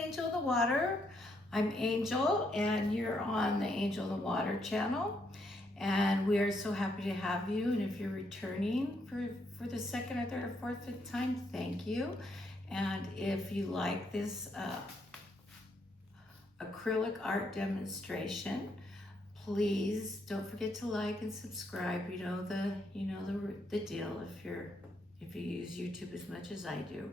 Angel of the Water. I'm Angel, and you're on the Angel of the Water channel. And we are so happy to have you. And if you're returning for the second or third or fourth, fifth time, thank you. And if you like this acrylic art demonstration, please don't forget to like and subscribe. You know the deal if you use YouTube as much as I do.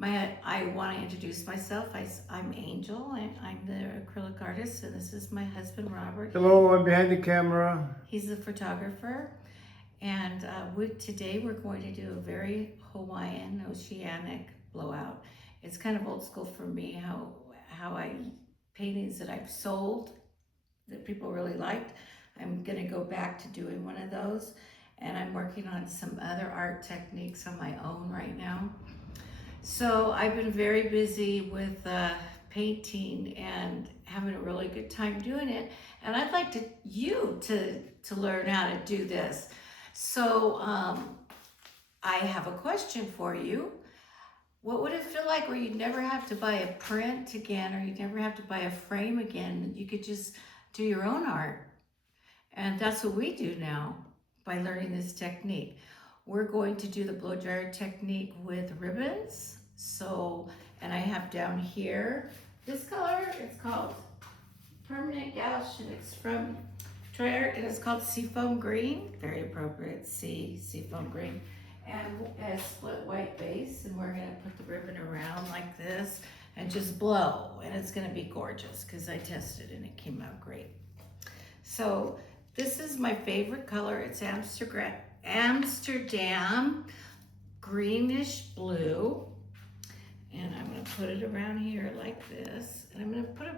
I want to introduce myself. I'm Angel, and I'm the acrylic artist, and this is my husband, Robert. Hello, I'm behind the camera. He's the photographer, and today we're going to do a very Hawaiian, oceanic blowout. It's kind of old school for me, how paintings that I've sold that people really liked. I'm gonna go back to doing one of those, and I'm working on some other art techniques on my own right now. So I've been very busy with painting and having a really good time doing it. And I'd like you to learn how to do this. So I have a question for you. What would it feel like where you'd never have to buy a print again, or you'd never have to buy a frame again? You could just do your own art. And that's what we do now by learning this technique. We're going to do the blow dryer technique with ribbons. So, and I have down here this color. It's called Permanent Gouache, and it's from Triart, and it's called Seafoam Green. Very appropriate, Seafoam Green. And a split white base, and we're gonna put the ribbon around like this and just blow, and it's gonna be gorgeous because I tested and it came out great. So this is my favorite color. It's Amsterdam greenish blue, and I'm going to put it around here like this, and I'm going to put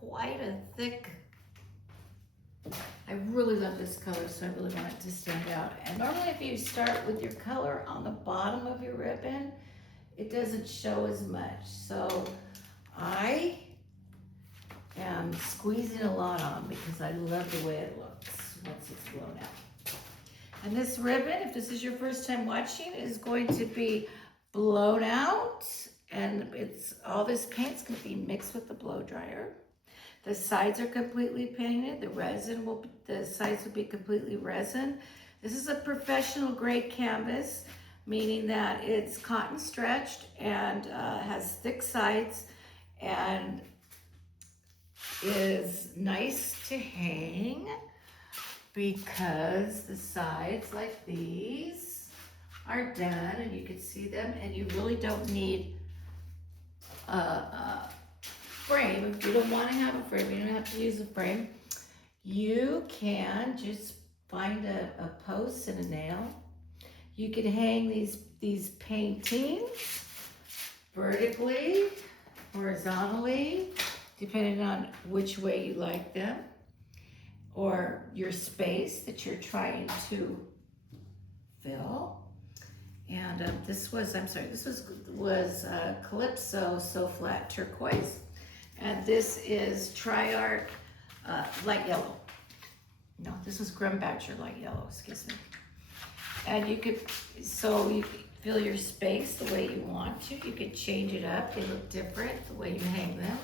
quite a thick. I really love this color, so I really want it to stand out. And normally if you start with your color on the bottom of your ribbon, it doesn't show as much. So I am squeezing a lot on because I love the way it looks once it's blown out. And this ribbon, if this is your first time watching, is going to be blown out, and all this paint's going to be mixed with the blow dryer. The sides are completely painted. The sides will be completely resin. This is a professional grade canvas, meaning that it's cotton stretched and has thick sides and is nice to hang because the sides like these are done and you can see them, and you really don't need a frame. If you don't want to have a frame, you don't have to use a frame. You can just find a post and a nail. You can hang these paintings vertically, horizontally, depending on which way you like them, or your space that you're trying to fill. And this was Calypso So Flat Turquoise, and this is Triart Light Yellow. No, this was Grumbacher Light Yellow, excuse me. And you could fill your space the way you want to. You could change it up. They look different the way you hang them.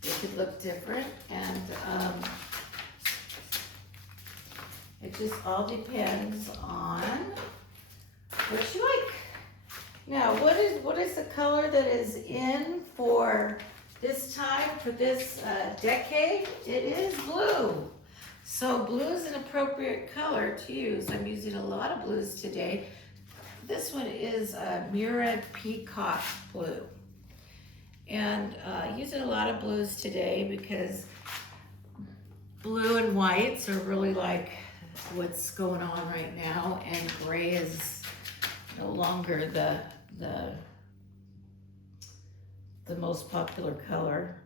They could look different, and it just all depends on what you like. Now, what is the color that is in for this time, for this decade? It is blue. So blue is an appropriate color to use. I'm using a lot of blues today. This one is Murad Peacock Blue. And using a lot of blues today because blue and whites are really like what's going on right now, and gray is no longer the most popular color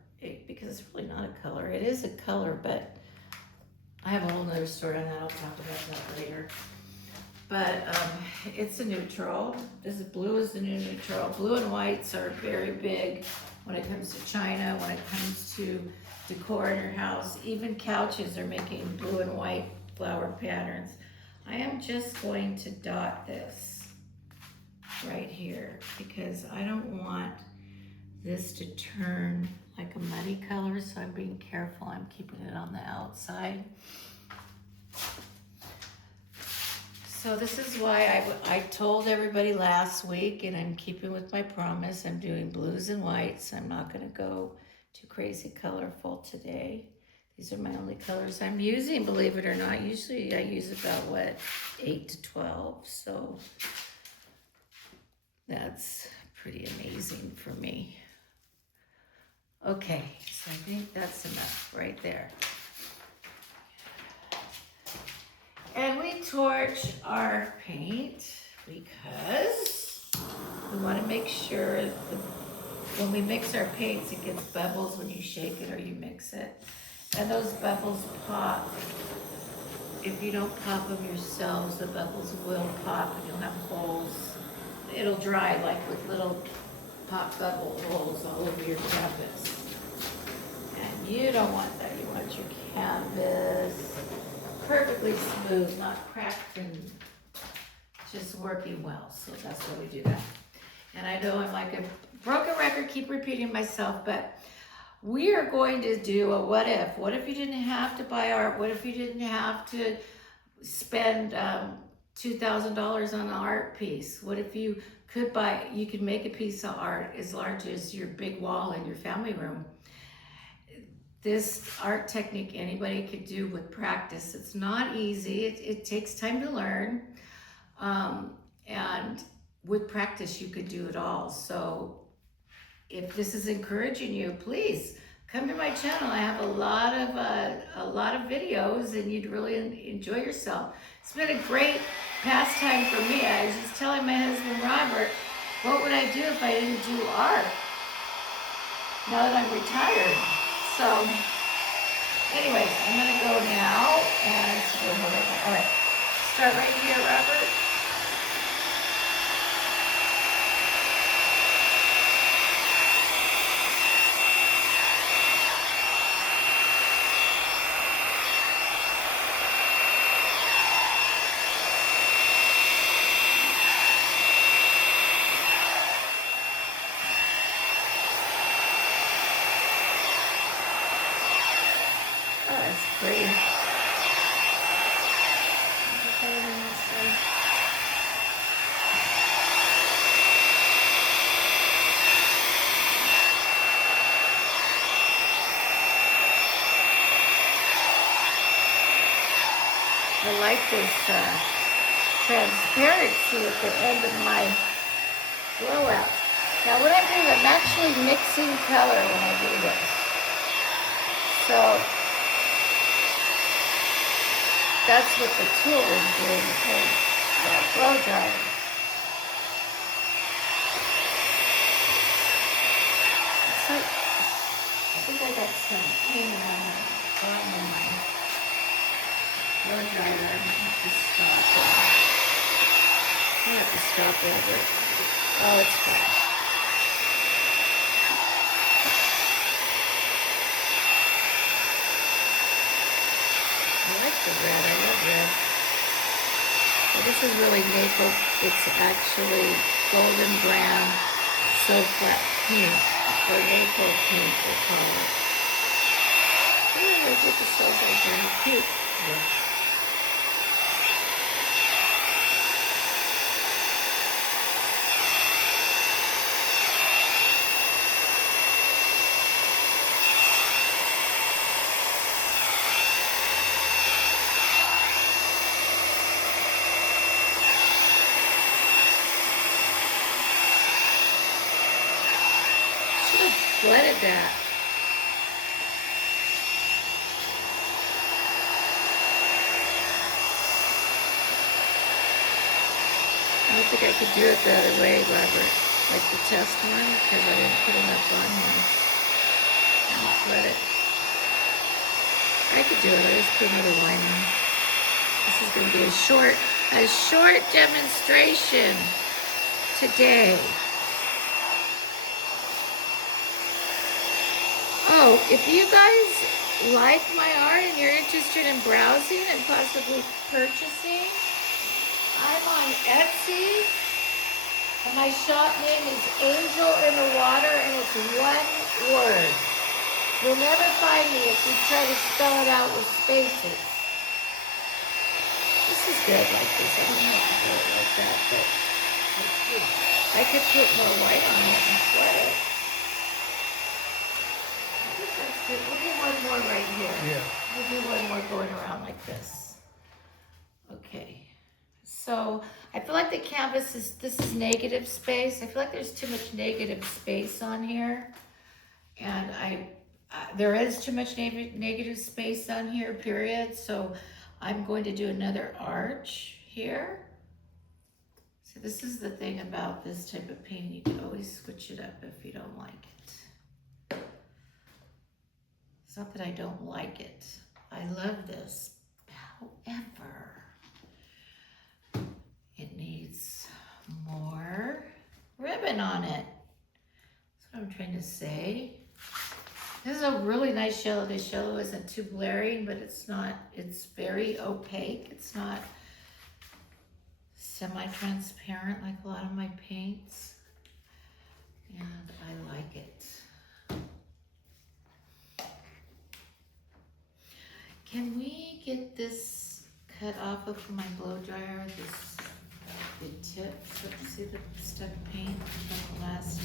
because it's really not a color. It is a color, but I have a whole nother story on that. I'll talk about that later. But it's a neutral. Blue is the new neutral. Blue and whites are very big when it comes to China, when it comes to decor in your house. Even couches are making blue and white flower patterns. I am just going to dot this right here because I don't want this to turn like a muddy color, so I'm being careful. I'm keeping it on the outside. So this is why I told everybody last week, and I'm keeping with my promise, I'm doing blues and whites. I'm not gonna go too crazy colorful today. These are my only colors I'm using, believe it or not. Usually I use about, 8 to 12, so that's pretty amazing for me. Okay, so I think that's enough right there. And we torch our paint because we want to make sure when we mix our paints, it gets bubbles when you shake it or you mix it. And those bubbles pop. If you don't pop them yourselves, the bubbles will pop and you'll have holes. It'll dry like with little pop bubble holes all over your canvas. And you don't want that. You want your canvas perfectly smooth, not cracked, and just working well. So that's why we do that. And I know I'm like a broken record, keep repeating myself, but we are going to do a what if. What if you didn't have to buy art? What if you didn't have to spend $2,000 on an art piece? What if you could make a piece of art as large as your big wall in your family room? This art technique anybody could do with practice. It's not easy. It takes time to learn. And with practice, you could do it all. So if this is encouraging you, please come to my channel. I have a lot of videos, and you'd really enjoy yourself. It's been a great pastime for me. I was just telling my husband, Robert, what would I do if I didn't do art now that I'm retired? So, anyways, I'm gonna go now and all right. Start right here, Robert. Oh, that's pretty. I like this transparency at the end of my blowout. Now what I'm doing, I'm actually mixing color when I do this. So that's what the tool is doing, the blow dryer. It's like, I think I got some paint on the bottom of my blow dryer. I have to stop it. I have to stop it, but oh, it's fine. I like the red. I love red. Well, this is really maple. It's actually golden brown so flat pink, or maple pink they call it. Yeah, look at the cells are very cute. Yeah. Flooded that. I don't think I could do it the other way, Robert, like the test one, because I didn't put enough on here. I'll flood it. I could do it. I just put another line on. This is going to be a short demonstration today. Oh, if you guys like my art and you're interested in browsing and possibly purchasing, I'm on Etsy, and my shop name is Angelinthewater, and it's it's one word. You'll never find me if you try to spell it out with spaces. This is good like this. I don't have to do it like that, but I could put more white on it and sweat it. I think that's good. We'll do one more right here. Yeah. We'll do one more going around like this. Okay. So I feel like the canvas this is negative space. I feel like there's too much negative space on here. And there is too much negative space on here, period. So I'm going to do another arch here. So this is the thing about this type of painting. You can always switch it up if you don't like it. It's not that I don't like it. I love this. However, it needs more ribbon on it. That's what I'm trying to say. This is a really nice yellow. This yellow isn't too blaring, but it's very opaque. It's not semi-transparent like a lot of my paints. And I like it. Can we get this cut off of my blow dryer? The tip, so you see the stuck paint from the last.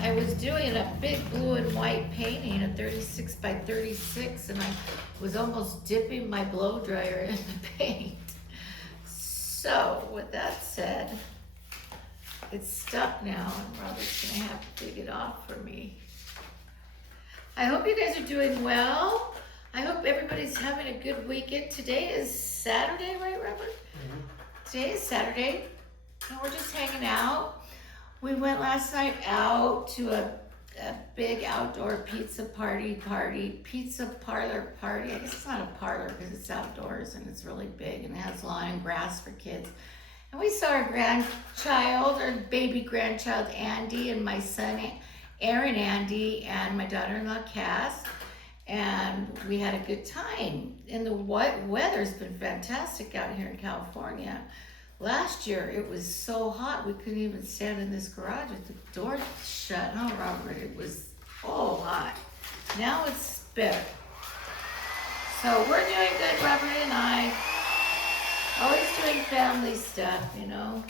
I was doing a big blue and white painting, a 36 by 36, and I was almost dipping my blow dryer in the paint. So with that said, it's stuck now, and Robert's gonna have to dig it off for me. I hope you guys are doing well. I hope everybody's having a good weekend. Today is Saturday, right, Robert? Mm-hmm. Today is Saturday, and we're just hanging out. We went last night out to a big outdoor pizza pizza parlor party. I guess it's not a parlor because it's outdoors and it's really big and it has lawn and grass for kids. And we saw our grandchild, our baby grandchild Andy, and my son Aaron Andy, and my daughter-in-law Cass. And we had a good time. And the weather's been fantastic out here in California. Last year, it was so hot, we couldn't even stand in this garage with the door shut. Huh, Robert? It was hot. Now it's better. So we're doing good, Robert and I. Always doing family stuff, you know.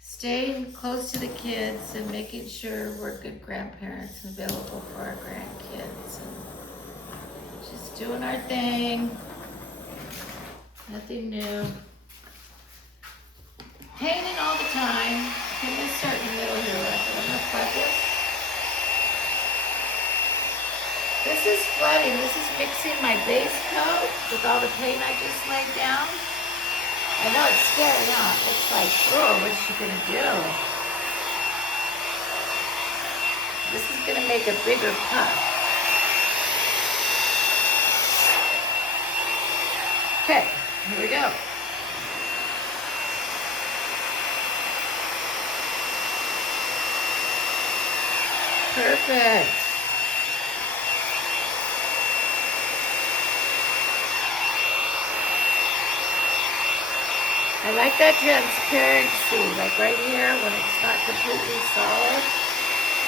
Staying close to the kids and making sure we're good grandparents and available for our grandkids. And just doing our thing. Nothing new. Painting all the time. I'm going to start in the middle here, right? I'm going to flood this. This is flooding. This is mixing my base coat with all the paint I just laid down. I know it's scary, huh? It's like, oh, what's she going to do? This is going to make a bigger puff. Okay, here we go. Perfect. I like that transparency, like right here when it's not completely solid.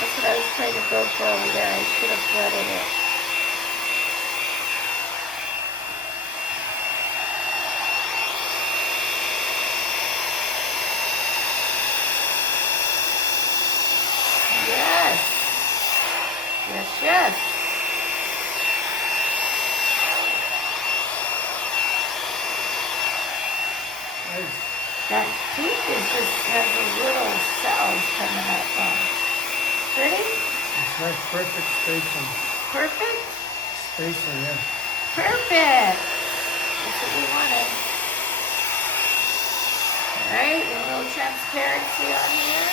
That's what I was trying to go for over there. I should have flooded it. Yes. Nice. That peak has a little cells coming up on. Pretty? It's nice, perfect spacing. Perfect? Spacing, yeah. Perfect. That's what we wanted. Alright, a little transparency on here.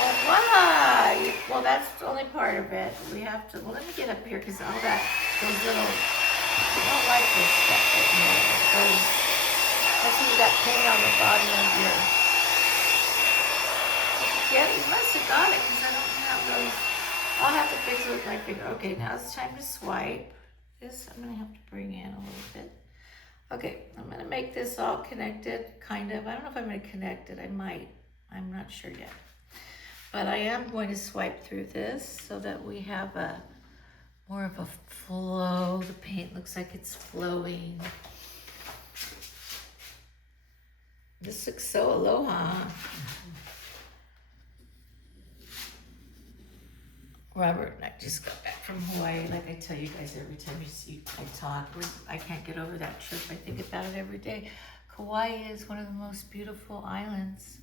And voila! Well, that's only part of it. We have to, well, let me get up here because all that, those little, I don't like this stuff right here. That's when you got paint on the bottom of your, yeah, you must have got it because I don't have those. I'll have to fix it with my finger. Okay, now it's time to swipe. This I'm going to have to bring in a little bit. Okay, I'm going to make this all connected, kind of. I don't know if I'm going to connect it. I might. I'm not sure yet. But I am going to swipe through this so that we have a more of a flow. The paint looks like it's flowing. This looks so aloha. Robert and I just got back from Hawaii. Like I tell you guys every time I talk, I can't get over that trip. I think about it every day. Kauai is one of the most beautiful islands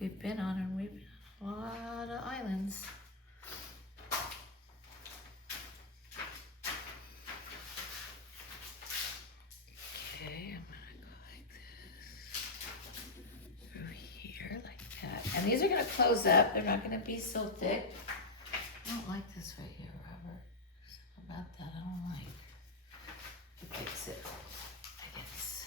we've been on, and we've been on a lot of islands. Okay, I'm gonna go like this through here, like that. And these are gonna close up. They're not gonna be so thick. I don't like this right here, Robert. There's something about that I don't like. To fix it, I guess.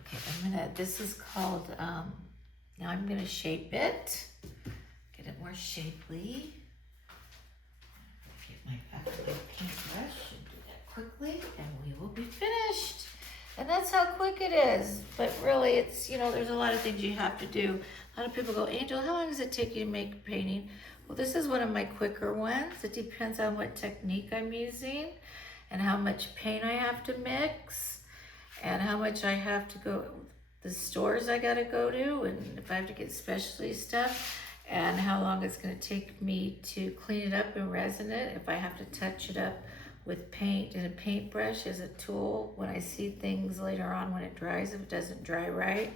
Okay, this is called, now I'm gonna shape it. Get it more shapely. Get my acrylic paintbrush and do that quickly, and we will be finished. And that's how quick it is. But really, it's, there's a lot of things you have to do. A lot of people go, Angel, how long does it take you to make a painting? Well, this is one of my quicker ones. It depends on what technique I'm using and how much paint I have to mix and how much I have to go, the stores I gotta go to, and if I have to get specialty stuff, and how long it's gonna take me to clean it up and resin it, if I have to touch it up with paint and a paintbrush as a tool when I see things later on when it dries, if it doesn't dry right.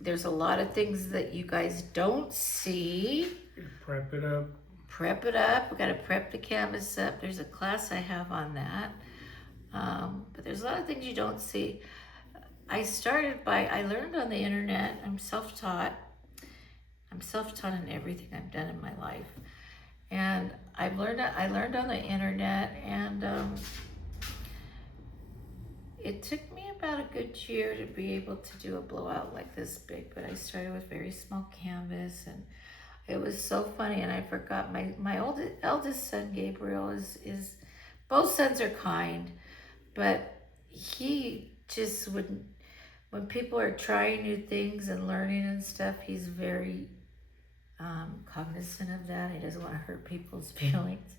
There's a lot of things that you guys don't see. Prep it up. Prep it up. We gotta prep the canvas up. There's a class I have on that. But there's a lot of things you don't see. I learned on the internet. I'm self-taught. I'm self-taught in everything I've done in my life. And I learned on the internet, and it took me about a good year to be able to do a blowout like this big, but I started with very small canvas, and it was so funny. And I forgot my eldest son, Gabriel, is both sons are kind, but he just wouldn't, when people are trying new things and learning and stuff, he's very cognizant of that. He doesn't want to hurt people's feelings.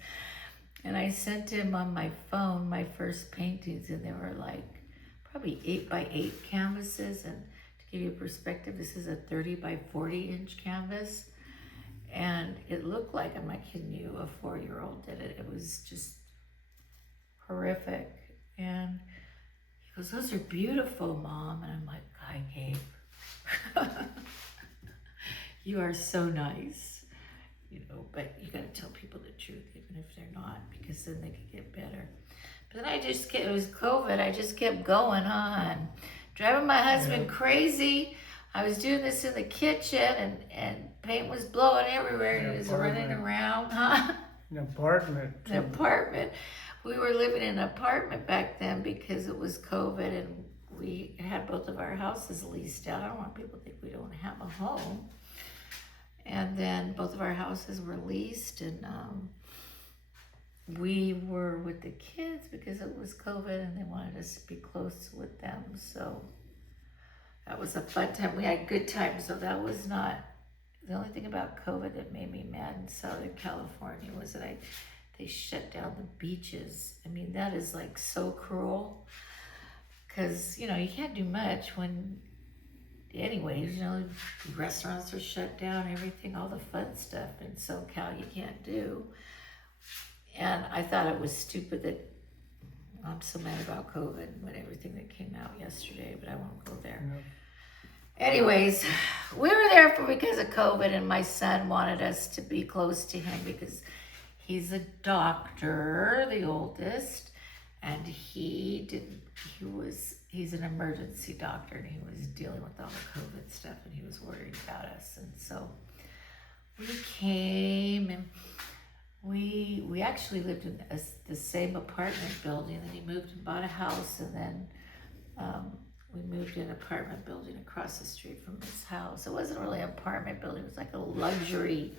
And I sent him on my phone my first paintings, and they were like probably 8x8 canvases. And to give you perspective, this is a 30 by 40 inch canvas, and it looked like, I'm not kidding you, a 4-year-old did it. It was just horrific. And he goes, "Those are beautiful, Mom." And I'm like, "Hi, Gabe." You are so nice, but you got to tell people the truth, even if they're not, because then they could get better. But then it was COVID, I just kept going on, driving my husband crazy. I was doing this in the kitchen, and paint was blowing everywhere, and he was running around, An apartment. An apartment. We were living in an apartment back then because it was COVID, and we had both of our houses leased out. I don't want people to think we don't have a home. And then both of our houses were leased, and we were with the kids because it was COVID and they wanted us to be close with them. So that was a fun time. We had good times. So that was not, the only thing about COVID that made me mad in Southern California was that they shut down the beaches. I mean, that is like so cruel, because, you can't do much when, anyways, restaurants are shut down, everything, all the fun stuff in SoCal you can't do. And I thought it was stupid that, I'm so mad about COVID and everything that came out yesterday, but I won't go there. No. Anyways, we were there because of COVID, and my son wanted us to be close to him because he's a doctor, the oldest, and he's an emergency doctor, and he was dealing with all the COVID stuff, and he was worried about us. And so we came, and we actually lived in the same apartment building. And then he moved and bought a house, and then we moved in an apartment building across the street from his house. It wasn't really an apartment building, it was like a luxury,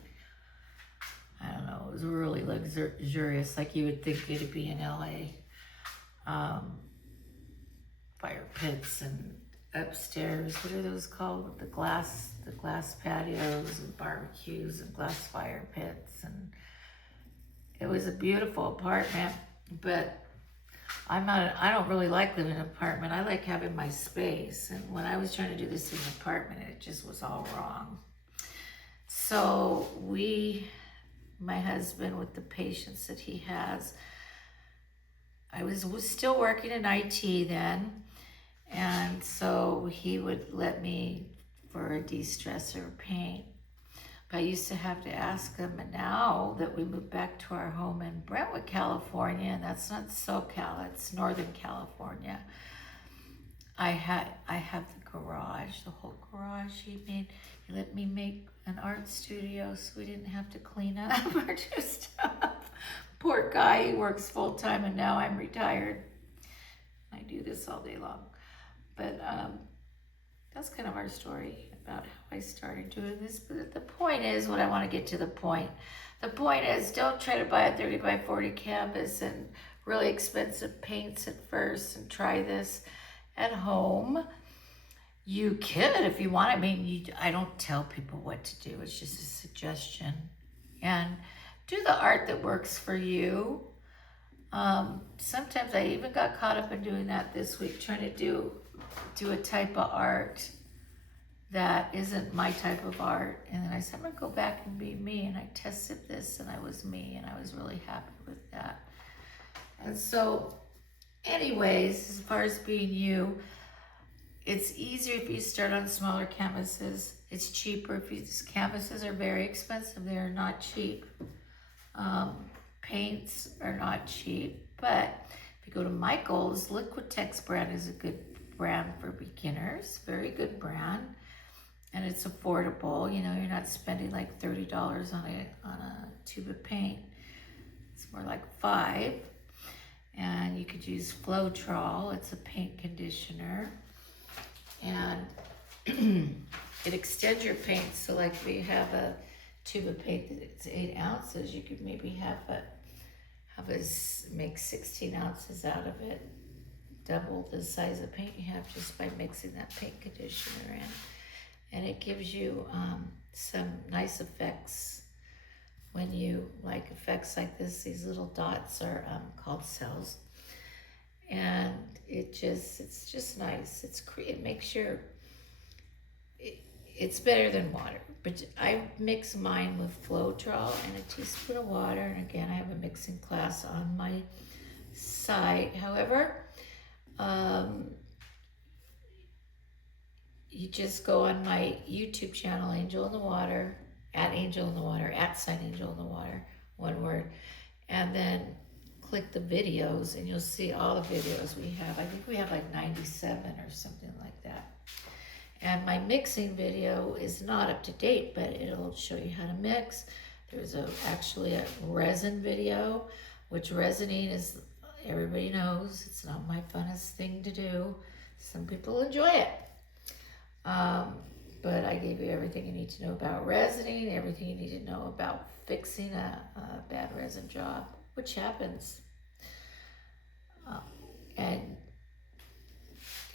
I don't know, it was really luxurious, like you would think it'd be in LA. Fire pits and upstairs, what are those called, with the glass patios and barbecues and glass fire pits, and it was a beautiful apartment. But I don't really like living in an apartment. I like having my space, and when I was trying to do this in an apartment, it just was all wrong. So my husband, with the patience that he has, I was still working in IT then, and so he would let me for a de-stressor paint. But I used to have to ask him, and now that we moved back to our home in Brentwood, California, and that's not SoCal, it's Northern California, I have the garage, the whole garage he let me make an art studio so we didn't have to clean up or do stuff. Poor guy, he works full time, and now I'm retired. I do this all day long. But that's kind of our story about how I started doing this. But the point is, what I want to get to the point. The point is, don't try to buy a 30 by 40 canvas and really expensive paints at first and try this at home. You can if you want. I mean, I don't tell people what to do. It's just a suggestion. And do the art that works for you. Sometimes I even got caught up in doing that this week, trying to do a type of art that isn't my type of art. And then I said, I'm gonna go back and be me. And I tested this and I was me, and I was really happy with that. And so anyways, as far as being you, it's easier if you start on smaller canvases. It's cheaper if canvases are very expensive. They are not cheap. Paints are not cheap, but if you go to Michael's, Liquitex brand is a good brand for beginners, very good brand, and it's affordable. You know, you're not spending like $30 on a tube of paint. It's more like $5. And you could use Floetrol. It's a paint conditioner, and it extends your paint. So like if you have a tube of paint that's 8 ounces, you could maybe make 16 ounces out of it, double the size of paint you have just by mixing that paint conditioner in. And it gives you some nice effects when you like effects like this. These little dots are called cells, and it's just nice. It makes it's better than water. But I mix mine with Floetrol and a teaspoon of water. And again, I have a mixing class on my site. However, you just go on my YouTube channel, Angel in the Water, at Angel in the Water, @Angel in the Water, one word, and then click the videos, and you'll see all the videos we have. I think we have like 97 or something like that. And my mixing video is not up to date, but it'll show you how to mix. There's actually a resin video, which resining is, everybody knows, it's not my funnest thing to do. Some people enjoy it. But I gave you everything you need to know about resining, everything you need to know about fixing a bad resin job, which happens. And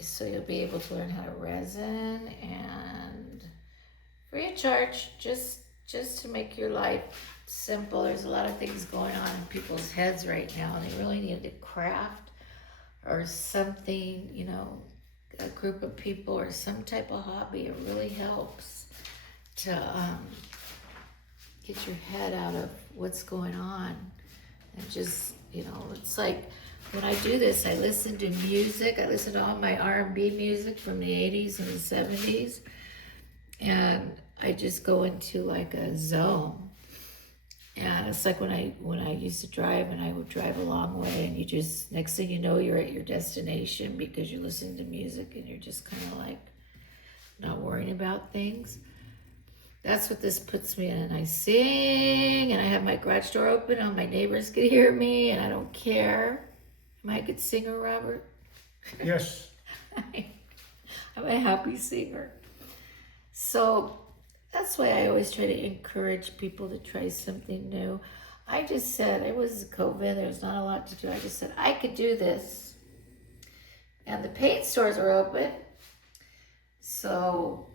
so you'll be able to learn how to resin, and free of charge, just to make your life simple. There's a lot of things going on in people's heads right now, and they really need to craft or something, you know, a group of people or some type of hobby. It really helps to get your head out of what's going on, and just, you know, it's like when I do this, I listen to music. I listen to all my R&B music from the 80s and the 70s, and I just go into like a zone. And it's like when I used to drive, and I would drive a long way, and you just, next thing you know, you're at your destination because you're listening to music and you're just kind of like not worrying about things. That's what this puts me in. And I sing, and I have my garage door open, and my neighbors can hear me, and I don't care. Am I a good singer, Robert? Yes. I'm a happy singer. So That's why I always try to encourage people to try something new. I just said, it was COVID, there's not a lot to do. I just said, I could do this. And the paint stores are open. So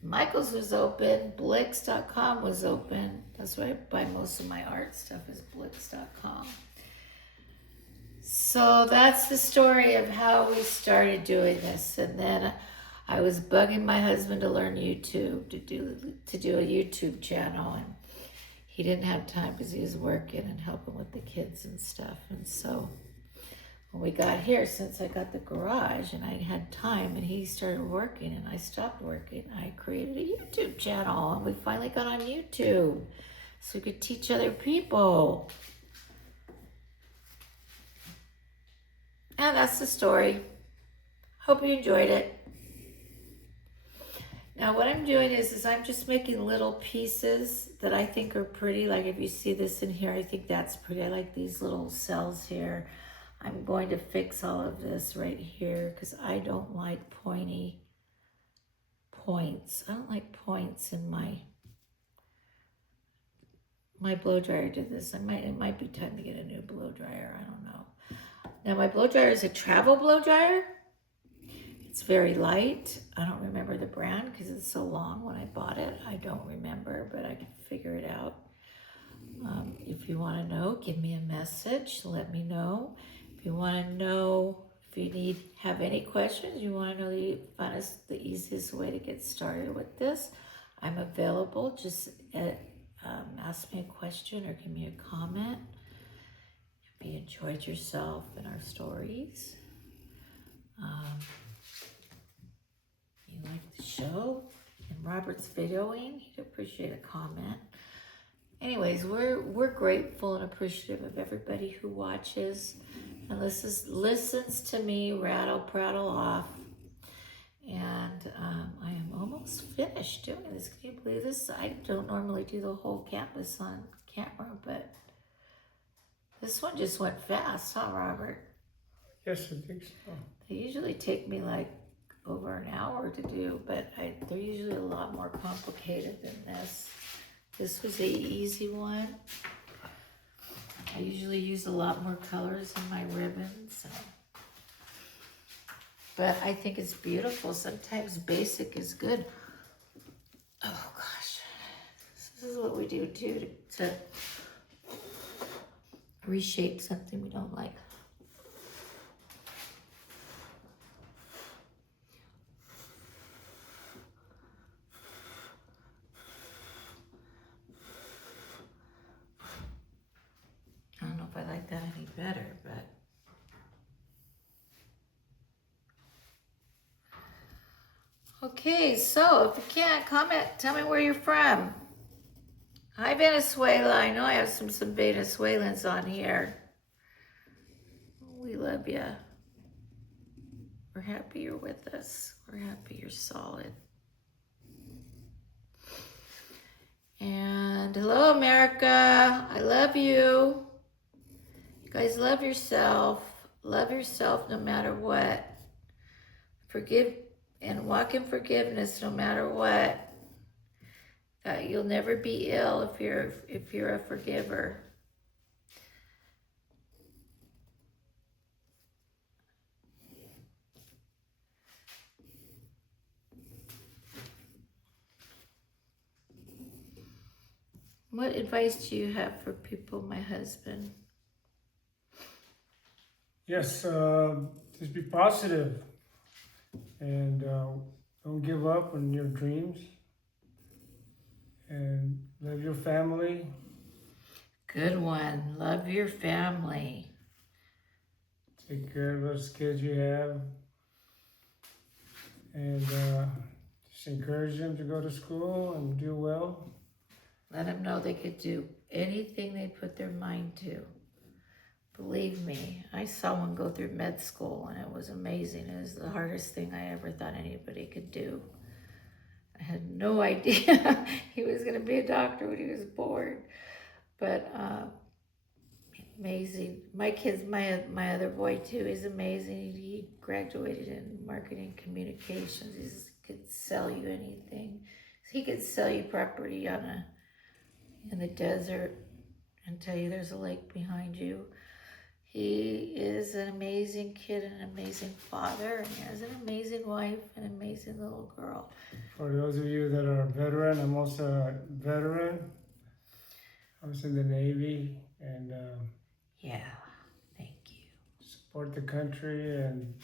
Michael's was open, Blix.com was open. That's where I buy most of my art stuff is Blix.com. So that's the story of how we started doing this. And then I was bugging my husband to learn YouTube, to do a YouTube channel. And he didn't have time because he was working and helping with the kids and stuff. And so when we got here, since I got the garage and I had time and he started working and I stopped working, I created a YouTube channel and we finally got on YouTube so we could teach other people. And that's the story. Hope you enjoyed it. Now what I'm doing is I'm just making little pieces that I think are pretty. Like if you see this in here, I think that's pretty. I like these little cells here. I'm going to fix all of this right here because I don't like pointy points. I don't like points in my blow dryer did this. It might be time to get a new blow dryer. I don't know. Now my blow dryer is a travel blow dryer. It's very light. I don't remember the brand because it's so long when I bought it. I don't remember, but I can figure it out. If you want to know, give me a message. Let me know. If you want to know, if you have any questions, you want to know the easiest way to get started with this, I'm available. Just ask me a question or give me a comment. If you enjoyed yourself and our stories. You like the show and Robert's videoing, he'd appreciate a comment. Anyways, we're grateful and appreciative of everybody who watches and listens to me prattle off. And I am almost finished doing this. Can you believe this? I don't normally do the whole campus on camera, but this one just went fast, huh, Robert? Yes, I think so. They usually take me like over an hour to do, but they're usually a lot more complicated than this. This was the easy one. I usually use a lot more colors in my ribbons. So. But I think it's beautiful. Sometimes basic is good. Oh gosh. This is what we do too to reshape something we don't like. I don't know if I like that any better, but okay, so if you can't comment, tell me where you're from. Hi, Venezuela. I know I have some Venezuelans on here. We love you. We're happy you're with us. We're happy you're solid. And hello, America. I love you. You guys love yourself. Love yourself no matter what. Forgive and walk in forgiveness no matter what. You'll never be ill if you're a forgiver. What advice do you have for people, my husband? Yes, just be positive and don't give up on your dreams and love your family. Good one. Love your family. Take care of those kids you have and just encourage them to go to school and do well. Let them know they could do anything they put their mind to. Believe me, I saw one go through med school and it was amazing. It was the hardest thing I ever thought anybody could do. I had no idea he was going to be a doctor when he was born. But amazing. My kids, my other boy too, is amazing. He graduated in marketing communications. He could sell you anything. He could sell you property in the desert and tell you there's a lake behind you. He is an amazing kid, an amazing father, and he has an amazing wife, an amazing little girl. For those of you that are a veteran, I'm also a veteran. I was in the Navy, and Yeah, thank you. support the country, and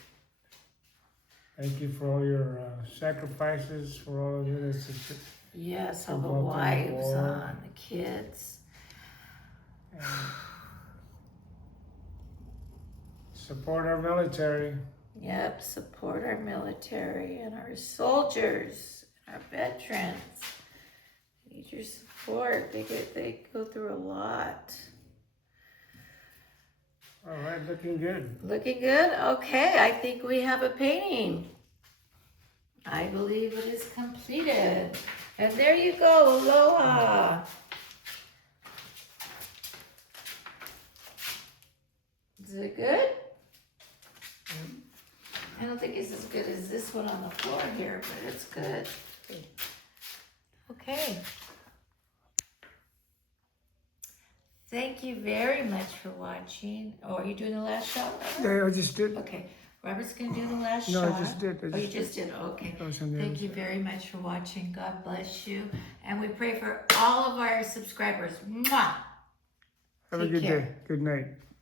thank you for all your sacrifices, for all of you that's Yes, all the involved in the wives, war. the kids. And support our military. Yep, support our military and our soldiers, our veterans. Need your support. They go through a lot. All right, looking good. Looking good? Okay, I think we have a painting. I believe it is completed. And there you go, aloha. Is it good? I don't think it's as good as this one on the floor here, but it's good. Okay. Thank you very much for watching. Oh, are you doing the last shot, Robert? Yeah, I just did. Okay, Robert's gonna do the last No, shot. I just did. Oh, you just did, okay. I was on the Thank other you very much for watching. God bless you. And we pray for all of our subscribers. Mwah! Have a Take good care. day. Good night.